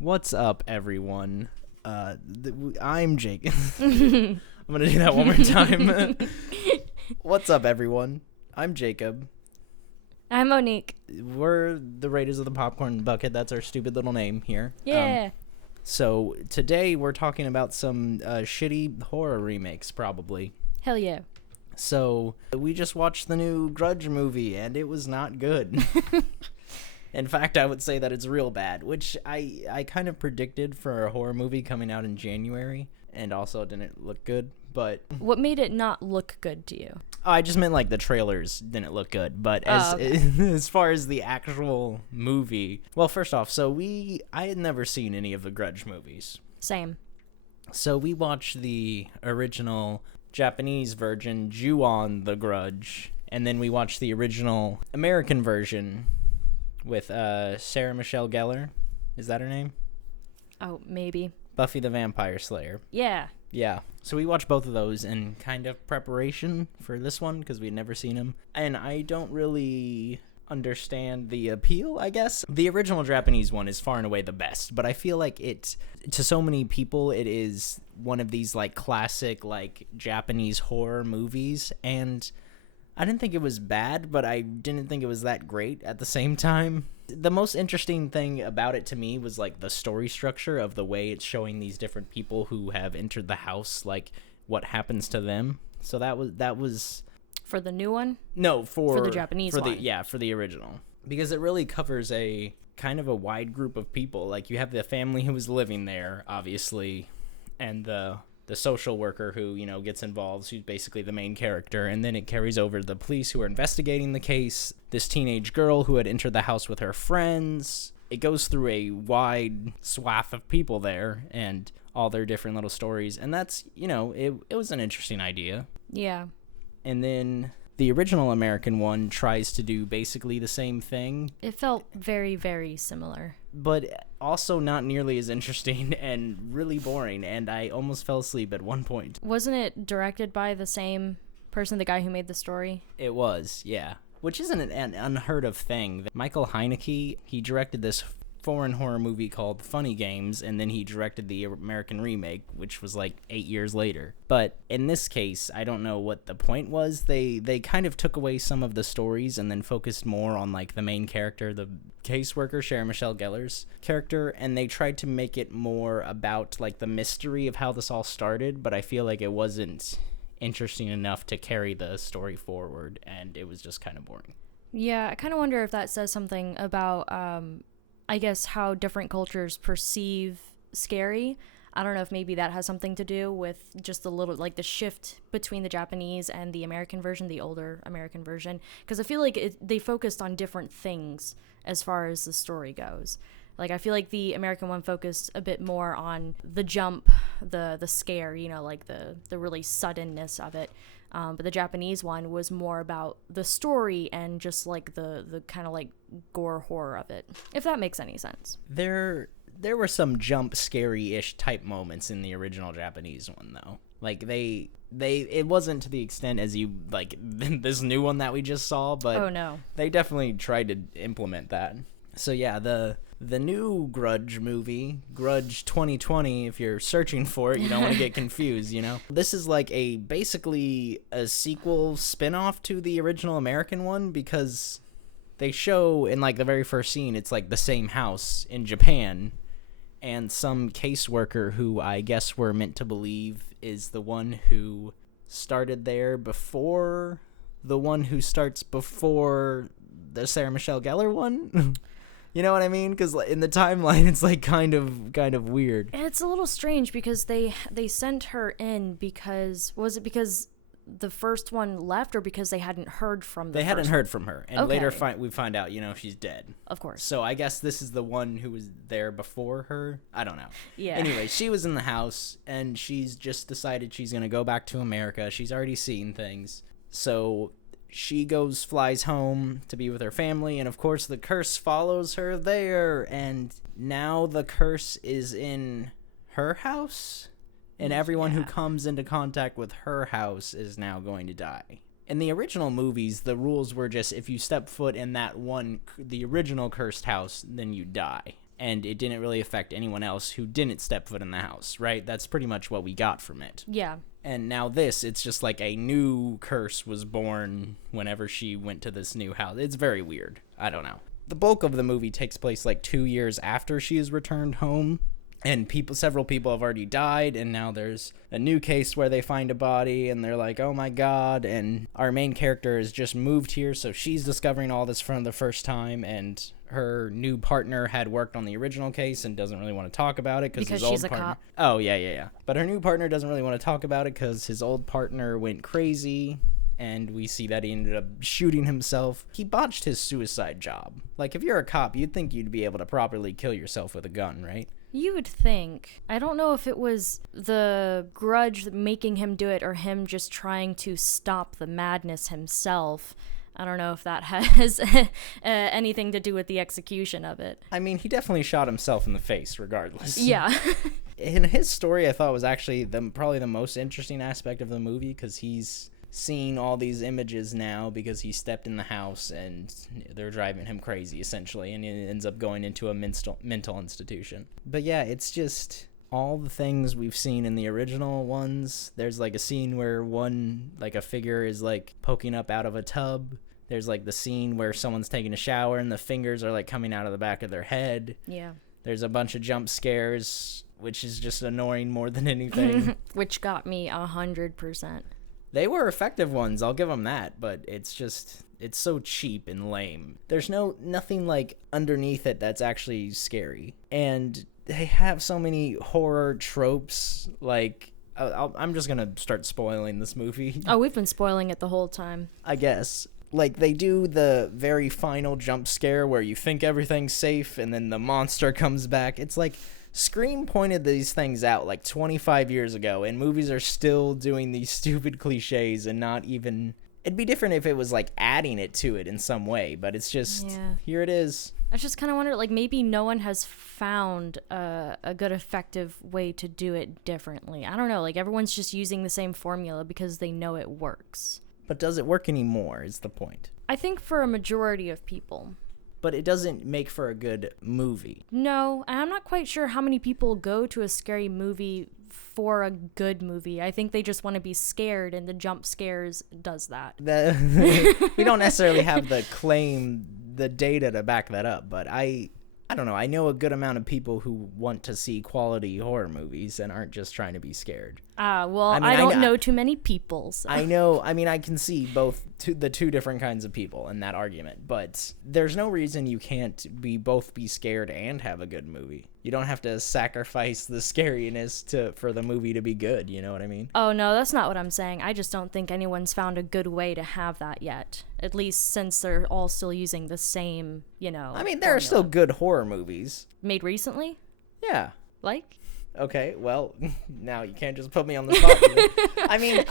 What's up, everyone? I'm Jake. I'm gonna do that one more time. What's up, everyone? I'm Jacob. I'm Monique. We're the Raiders of the Popcorn Bucket. That's our stupid little name here. Yeah. So today we're talking about some shitty horror remakes, probably. Hell yeah. So we just watched the new Grudge movie, and it was not good. In fact, I would say that it's real bad, which I kind of predicted for a horror movie coming out in January, and also didn't look good, but... What made it not look good to you? Oh, I just meant, like, the trailers didn't look good, but as far as the actual movie... Well, first off, I had never seen any of the Grudge movies. Same. So we watched the original Japanese version, Ju-on the Grudge, and then we watched the original American version... with Sarah Michelle Gellar. Is that her name? Oh, maybe. Buffy the Vampire Slayer. Yeah. Yeah. So we watched both of those in kind of preparation for this one because we'd never seen them. And I don't really understand the appeal, I guess. The original Japanese one is far and away the best, but I feel like to so many people, it is one of these like classic like Japanese horror movies, and I didn't think it was bad, but I didn't think it was that great at the same time. The most interesting thing about it to me was like the story structure of the way it's showing these different people who have entered the house, like what happens to them. So that was For the new one? No, for the Japanese one. For the original. Because it really covers a kind of a wide group of people. Like you have the family who was living there, obviously, and the social worker who, you know, gets involved, who's basically the main character, and then it carries over to the police who are investigating the case, this teenage girl who had entered the house with her friends. It goes through a wide swath of people there and all their different little stories, and that's, you know, it was an interesting idea. Yeah. And then the original American one tries to do basically the same thing. It felt very, very similar. But also not nearly as interesting and really boring, and I almost fell asleep at one point. Wasn't it directed by the same person, the guy who made the story? It was, yeah. Which isn't an unheard of thing. Michael Haneke, he directed this foreign horror movie called Funny Games, and then he directed the American remake, which was like 8 years later. But in this case, I don't know what the point was. They kind of took away some of the stories and then focused more on like the main character, the caseworker, Sarah Michelle Gellar's character, and they tried to make it more about like the mystery of how this all started, but I feel like it wasn't interesting enough to carry the story forward, and it was just kind of boring. Yeah, I kind of wonder if that says something about I guess how different cultures perceive scary. I don't know if maybe that has something to do with just the little, like the shift between the Japanese and the American version, the older American version. Because I feel like they focused on different things as far as the story goes. Like, I feel like the American one focused a bit more on the jump, the scare, you know, like the really suddenness of it. But the Japanese one was more about the story and just like the kind of like gore horror of it, if that makes any sense. There were some jump scary-ish type moments in the original Japanese one, though. Like it wasn't to the extent as you like this new one that we just saw, but oh no, they definitely tried to implement that. So yeah, the new Grudge movie, Grudge 2020, if you're searching for it, you don't want to get confused, you know? This is like basically a sequel spin-off to the original American one, because they show in like the very first scene, it's like the same house in Japan, and some caseworker who I guess we're meant to believe is the one who started there before the one who starts before the Sarah Michelle Gellar one. You know what I mean? Because in the timeline, it's like kind of weird. And it's a little strange because they sent her in because, was it because the first one left, or because they hadn't heard from They hadn't heard from her, and okay. later we find out, you know, she's dead. Of course. So I guess this is the one who was there before her. I don't know. Yeah. Anyway, she was in the house, and she's just decided she's gonna go back to America. She's already seen things, so she flies home to be with her family, and of course the curse follows her there, and now the curse is in her house, and everyone who comes into contact with her house is now going to die. In the original movies, the rules were just if you step foot in the original cursed house, then you die. and it didn't really affect anyone else who didn't step foot in the house, right? That's pretty much what we got from it. Yeah. And now it's just like a new curse was born whenever she went to this new house. It's very weird. I don't know. The bulk of the movie takes place like 2 years after she has returned home. And several people have already died, and now there's a new case where they find a body, and they're like, oh my god, and our main character has just moved here, so she's discovering all this for the first time, and her new partner had worked on the original case and doesn't really want to talk about it because his old she's a partner... cop. Oh, yeah. But her new partner doesn't really want to talk about it because his old partner went crazy, and we see that he ended up shooting himself. He botched his suicide job. Like, if you're a cop, you'd think you'd be able to properly kill yourself with a gun, right? You would think. I don't know if it was the grudge making him do it or him just trying to stop the madness himself. I don't know if that has anything to do with the execution of it. I mean, he definitely shot himself in the face regardless. Yeah. In his story, I thought was actually probably the most interesting aspect of the movie because he's seeing all these images now because he stepped in the house and they're driving him crazy essentially, and he ends up going into a mental institution. But yeah, it's just all the things we've seen in the original ones. There's like a scene where a figure is like poking up out of a tub. There's like the scene where someone's taking a shower and the fingers are like coming out of the back of their head. Yeah. There's a bunch of jump scares, which is just annoying more than anything. Which got me 100%. They were effective ones, I'll give them that, but it's so cheap and lame. There's nothing like underneath it that's actually scary. And they have so many horror tropes, like I'm just gonna start spoiling this movie. Oh, we've been spoiling it the whole time. I guess. Like, they do the very final jump scare where you think everything's safe and then the monster comes back. It's like Scream pointed these things out like 25 years ago, and movies are still doing these stupid cliches and not even... It'd be different if it was like adding it to it in some way, but it's just, Here it is. I just kind of wonder, like, maybe no one has found a good effective way to do it differently. I don't know, like, everyone's just using the same formula because they know it works. But does it work anymore is the point. I think for a majority of people. But it doesn't make for a good movie. No, and I'm not quite sure how many people go to a scary movie for a good movie. I think they just want to be scared, and the jump scares does that. We don't necessarily have the data to back that up, but I don't know. I know a good amount of people who want to see quality horror movies and aren't just trying to be scared. Well, I don't know too many people. So. I know. I mean, I can see the two different kinds of people in that argument, but there's no reason you can't both be scared and have a good movie. You don't have to sacrifice the scariness for the movie to be good. You know what I mean? Oh, no, that's not what I'm saying. I just don't think anyone's found a good way to have that yet. At least since they're all still using the same, I mean, there are still good horror movies. Made recently? Yeah. Like? Okay, well, now you can't just put me on the spot. I mean,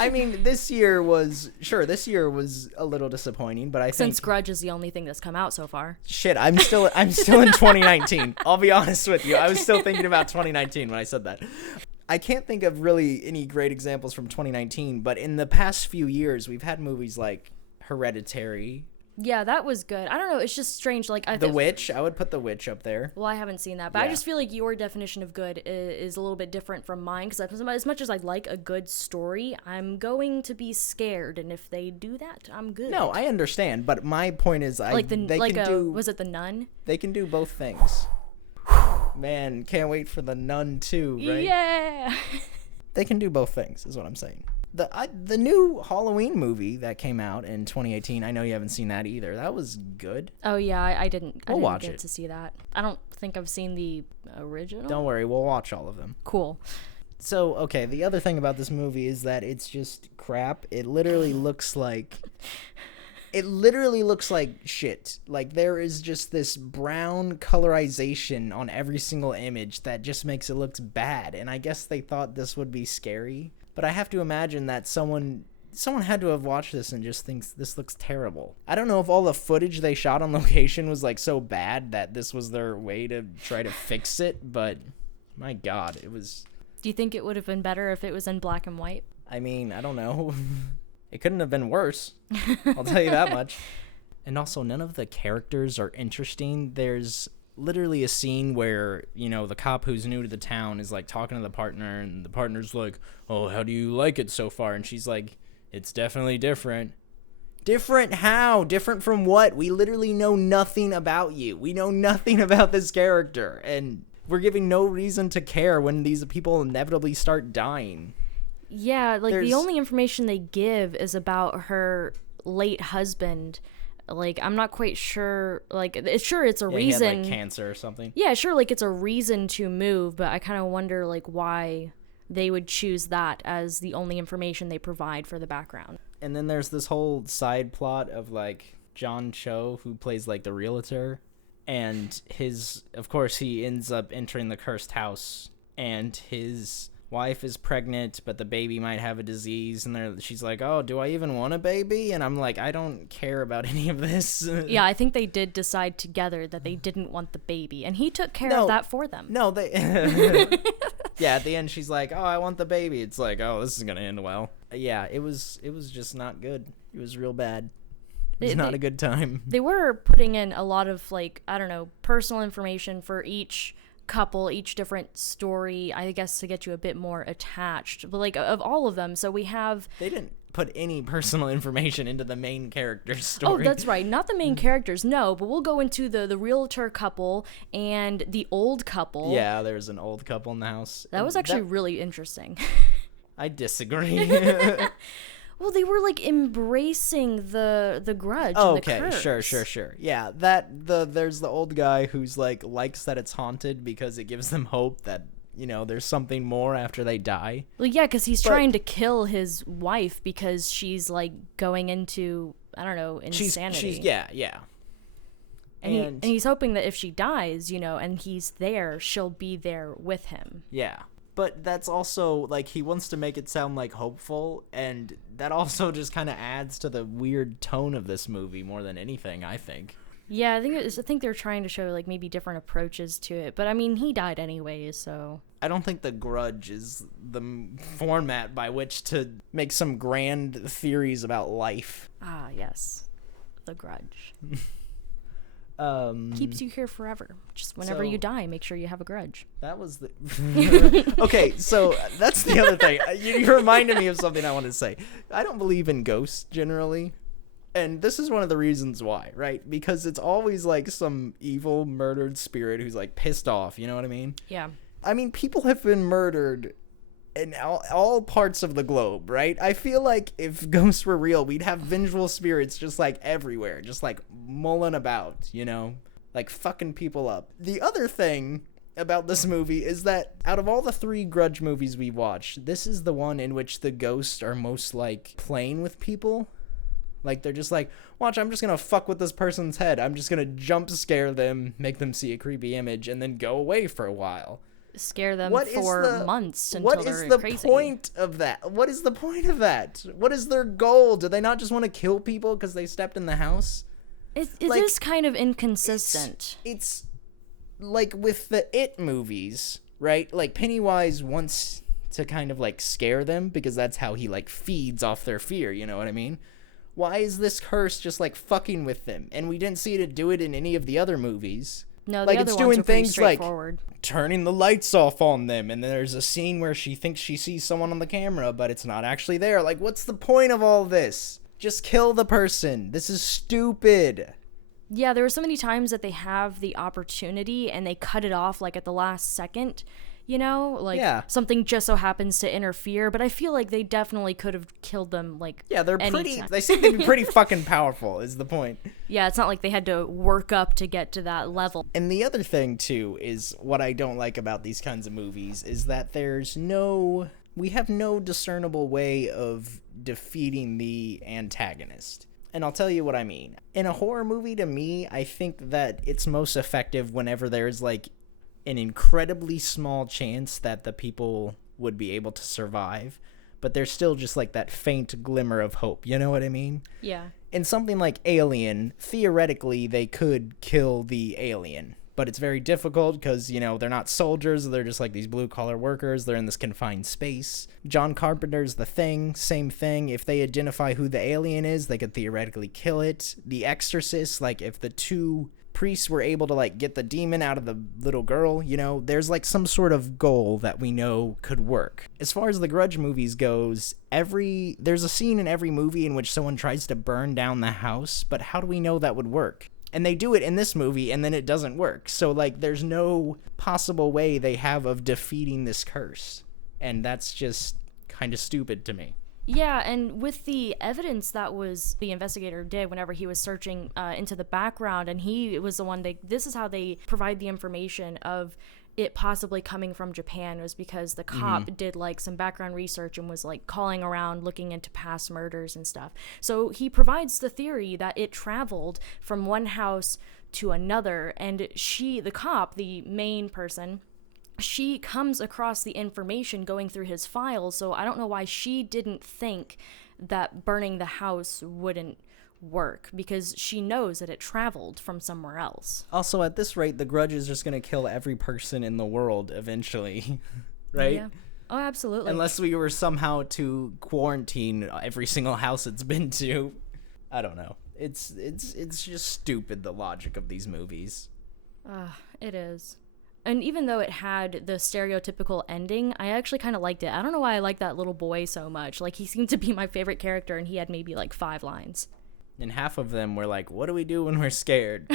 I mean, this year was a little disappointing, but I think since Grudge is the only thing that's come out so far. Shit, I'm still in 2019. I'll be honest with you. I was still thinking about 2019 when I said that. I can't think of really any great examples from 2019, but in the past few years, we've had movies like Hereditary. Yeah, that was good. I don't know. It's just strange. Like The Witch. I would put The Witch up there. Well, I haven't seen that, but yeah. I just feel like your definition of good is a little bit different from mine. Because as much as I like a good story, I'm going to be scared, and if they do that, I'm good. No, I understand, but my point is, was it The Nun? They can do both things. Man, can't wait for The Nun 2, right? Yeah. They can do both things, is what I'm saying. The new Halloween movie that came out in 2018, I know you haven't seen that either. That was good. Oh, yeah, I didn't watch get it to see that. I don't think I've seen the original. Don't worry, we'll watch all of them. Cool. So, okay, the other thing about this movie is that it's just crap. It literally looks like shit. Like, there is just this brown colorization on every single image that just makes it look bad. And I guess they thought this would be scary. But I have to imagine that someone had to have watched this and just thinks this looks terrible. I don't know if all the footage they shot on location was like so bad that this was their way to try to fix it, but my God, it was... Do you think it would have been better if it was in black and white? I mean, I don't know. It couldn't have been worse. I'll tell you that much. And also, none of the characters are interesting. There's literally a scene where, the cop who's new to the town is, like, talking to the partner, and the partner's like, oh, how do you like it so far? And she's like, it's definitely different. Different how? Different from what? We literally know nothing about you. We know nothing about this character, and we're giving no reason to care when these people inevitably start dying. Yeah, like, the only information they give is about her late husband. Like, I'm not quite sure, like, it's a reason. He had, like, cancer or something. Yeah, sure, like, it's a reason to move, but I kind of wonder, like, why they would choose that as the only information they provide for the background. And then there's this whole side plot of, like, John Cho, who plays, like, the realtor, and of course, he ends up entering the cursed house, and his wife is pregnant, but the baby might have a disease, and she's like, oh, do I even want a baby? And I'm like, I don't care about any of this. Yeah, I think they did decide together that they didn't want the baby, and he took care of that for them. No, they... Yeah, at the end, she's like, oh, I want the baby. It's like, oh, this is going to end well. Yeah, it was just not good. It was real bad. It was not a good time. They were putting in a lot of, like, I don't know, personal information for each couple, each different story, I guess, to get you a bit more attached, but, like, of all of them. So we have... They didn't put any personal information into the main character's story. Oh, that's right, not the main characters, no, but we'll go into the realtor couple and the old couple. Yeah, there's an old couple in the house. That was actually really interesting. I disagree. Well, they were, like, embracing the grudge and the curse. Sure. Yeah, there's the old guy who's, like, likes that it's haunted because it gives them hope that, there's something more after they die. Well, yeah, because he's trying to kill his wife because she's, like, going into, I don't know, insanity. Yeah. And he's hoping that if she dies, and he's there, she'll be there with him. Yeah. But that's also, like, he wants to make it sound, like, hopeful, and that also just kind of adds to the weird tone of this movie more than anything, I think. Yeah, I think they're trying to show, like, maybe different approaches to it, but, I mean, he died anyways, so... I don't think The Grudge is the format by which to make some grand theories about life. Ah, yes. The Grudge. Keeps you here forever. Just whenever you die, make sure you have a grudge. That was the... Okay, so that's the other thing. You reminded me of something I wanted to say. I don't believe in ghosts, generally. And this is one of the reasons why, right? Because it's always, like, some evil, murdered spirit who's, like, pissed off, you know what I mean? Yeah. I mean, people have been murdered in all parts of the globe, right? I feel like if ghosts were real, we'd have vengeful spirits just, like, everywhere, just, like, mulling about, like, fucking people up. The other thing about this movie is that out of all the 3 Grudge movies we watched, this is the one in which the ghosts are most, like, playing with people. Like, they're just like, watch, I'm just gonna fuck with this person's head. I'm just gonna jump scare them, make them see a creepy image, and then go away for a while. Scare them for months until they're crazy. What is the point of that? What is the point of that? What is their goal? Do they not just want to kill people because they stepped in the house? It is kind of inconsistent. It's like with the It movies, right? Like, Pennywise wants to kind of, like, scare them because that's how he, like, feeds off their fear, you know what I mean? Why is this curse just, like, fucking with them? And we didn't see it do it in any of the other movies. No, the other ones are pretty straightforward. Like turning the lights off on them, and then there's a scene where she thinks she sees someone on the camera, but it's not actually there. Like, what's the point of all this? Just kill the person. This is stupid. Yeah, there were so many times that they have the opportunity and they cut it off, like, at the last second. Something just so happens to interfere, but I feel like they definitely could have killed them, like, yeah, they seem to be pretty fucking powerful, is the point. Yeah, it's not like they had to work up to get to that level. And the other thing, too, is what I don't like about these kinds of movies, is that we have no discernible way of defeating the antagonist. And I'll tell you what I mean. In a horror movie, to me, I think that it's most effective whenever there's, like, an incredibly small chance that the people would be able to survive, but there's still just, like, that faint glimmer of hope, you know what I mean? Yeah. In something like Alien, theoretically, they could kill the alien, but it's very difficult because, you know, they're not soldiers. They're just like these blue-collar workers. They're in this confined space. John Carpenter's The Thing, same thing. If they identify who the alien is, they could theoretically kill it. The Exorcist, like, if the two priests were able to, like, get the demon out of the little girl, you know, there's, like, some sort of goal that we know could work. As far as the Grudge movies goes, there's a scene in every movie in which someone tries to burn down the house, but how do we know that would work? And they do it in this movie, and then it doesn't work. So, like, there's no possible way they have of defeating this curse. And that's just kind of stupid to me. Yeah, and with the evidence that was the investigator did whenever he was searching into the background, and he was the one this is how they provide the information of it possibly coming from Japan, was because the cop did like some background research and was like calling around looking into past murders and stuff. So he provides the theory that it traveled from one house to another, and the cop, the main person, she comes across the information going through his files, so I don't know why she didn't think that burning the house wouldn't work, because she knows that it traveled from somewhere else. Also, at this rate, the Grudge is just going to kill every person in the world eventually, right? Yeah. Oh, absolutely. Unless we were somehow to quarantine every single house it's been to. I don't know. It's just stupid, the logic of these movies. It is. And even though it had the stereotypical ending, I actually kind of liked it. I don't know why I like that little boy so much. Like, he seemed to be my favorite character, and he had maybe like 5 lines. And half of them were like, what do we do when we're scared?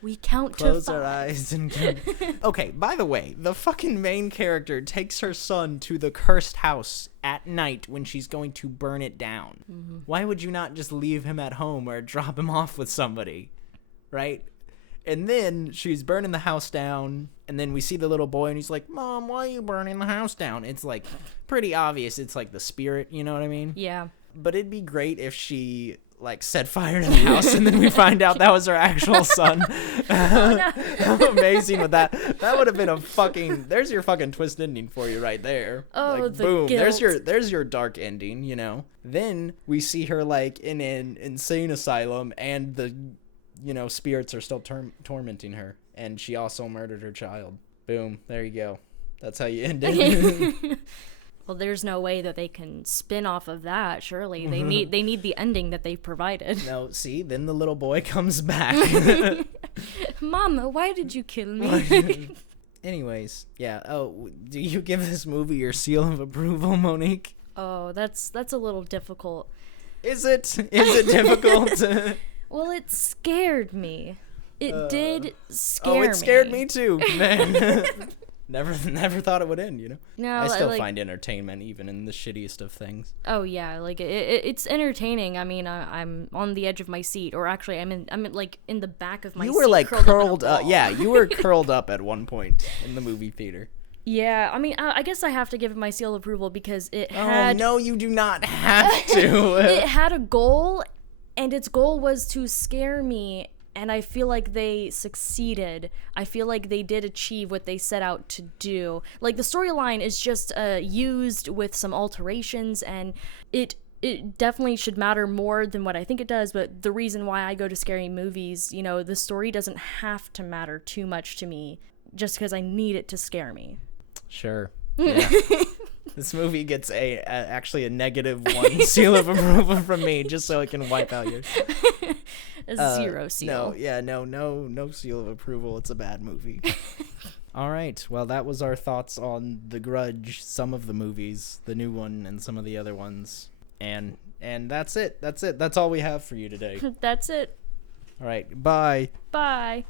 We count to 5. Close our eyes and count. Okay, by the way, the fucking main character takes her son to the cursed house at night when she's going to burn it down. Mm-hmm. Why would you not just leave him at home or drop him off with somebody? Right? And then she's burning the house down, and then we see the little boy, and he's like, Mom, why are you burning the house down? It's, like, pretty obvious it's, like, the spirit, you know what I mean? Yeah. But it'd be great if she, like, set fire to the house, and then we find out that was her actual son. Oh, no. Amazing with that. That would have been a fucking... There's your fucking twist ending for you right there. Oh, like, the boom. guilt. There's your dark ending, you know? Then we see her, like, in an insane asylum, and the... you know, spirits are still tormenting her, and she also murdered her child. Boom, there you go. That's how you end it. Well, there's no way that they can spin off of that, surely. They need the ending that they've provided. No, see, then the little boy comes back. Mama, why did you kill me? Anyways, yeah. Oh, do you give this movie your seal of approval, Monique? Oh, that's a little difficult. Is it? Is it difficult? Well, it scared me. It did scare me. Oh, it scared me too, man. Never thought it would end, you know? No, I still find entertainment even in the shittiest of things. Oh, yeah, like, it's entertaining. I mean, I'm on the edge of my seat, or actually, I'm like, in the back of my seat. You were, like, curled up. Yeah, you were curled up at one point in the movie theater. Yeah, I mean, I guess I have to give it my seal of approval because it had... Oh, no, you do not have to. It had a goal, and its goal was to scare me, and I feel like they succeeded. I feel like they did achieve what they set out to do. Like, the storyline is just used with some alterations, and it definitely should matter more than what I think it does, but the reason why I go to scary movies, you know, the story doesn't have to matter too much to me just because I need it to scare me. Sure. Yeah. This movie gets actually a -1 seal of approval from me, just so I can wipe out yours. A 0 seal. No seal of approval. It's a bad movie. All right. Well, that was our thoughts on The Grudge, some of the movies, the new one, and some of the other ones. And that's it. That's all we have for you today. That's it. All right. Bye. Bye.